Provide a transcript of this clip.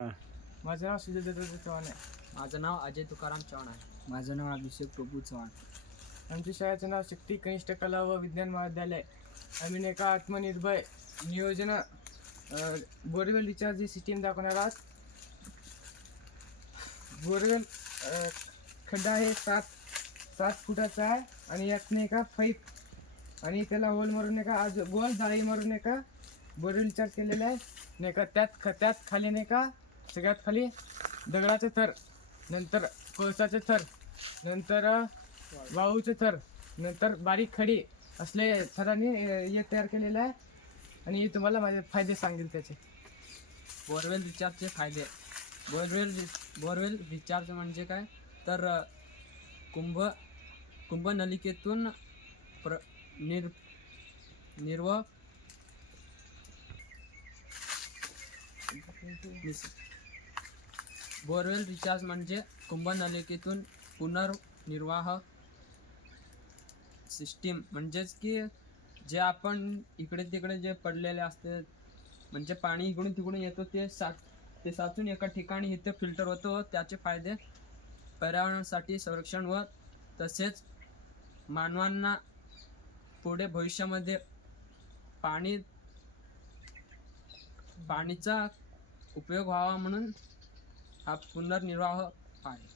हां. माझं नाव सुजय दत्त चव्हाण आहे. माझं नाव अजय तुकाराम चव्हाण आहे. माझं नाव अभिषेक प्रभू चव्हाण. आमच्या शाळेचं नाव शक्ती कनिष्ठ कला व विज्ञान महाविद्यालय. आम्ही नाही का आत्मनिर्भर नियोजन बोरवेल रिचार्ज सिस्टीम दाखवणार आहात. बोरवेल खड्डा आहे 7 फुटाचा आहे आणि यात नाही का पाईप आणि त्याला होल मारून नाही का आज गोल जाळी मारून नाही का बोरवेल रिचार्ज केलेला आहे नाही का. त्यात खाली नाही का सगळ्यात खाली दगडाचे थर, नंतर कोळसाचे थर, नंतर वाळूचे थर, नंतर बारीक खडी असले थरांनी हे तयार केलेलं आहे. आणि तुम्हाला माझे फायदे सांगेल त्याचे. बोरवेल रिचार्जचे फायदे. बोरवेल रिचार्ज म्हणजे काय तर कुंभ नलिकेतून बोरवेल रिचार्ज म्हणजे कुंभ नलिकेतून पुनर्निर्वाह सिस्टीम. म्हणजेच की जे आपण इकडे तिकडे जे पडलेले असते म्हणजे पाणी इकडून तिकडून येतो ते साचून एका ठिकाणी इथे फिल्टर होतं व त्याचे फायदे पर्यावरणासाठी संरक्षण व तसेच मानवांना पुढे भविष्यामध्ये पाणीचा उपयोग व्हावा म्हणून हा पुनर्निर्वाह आहे.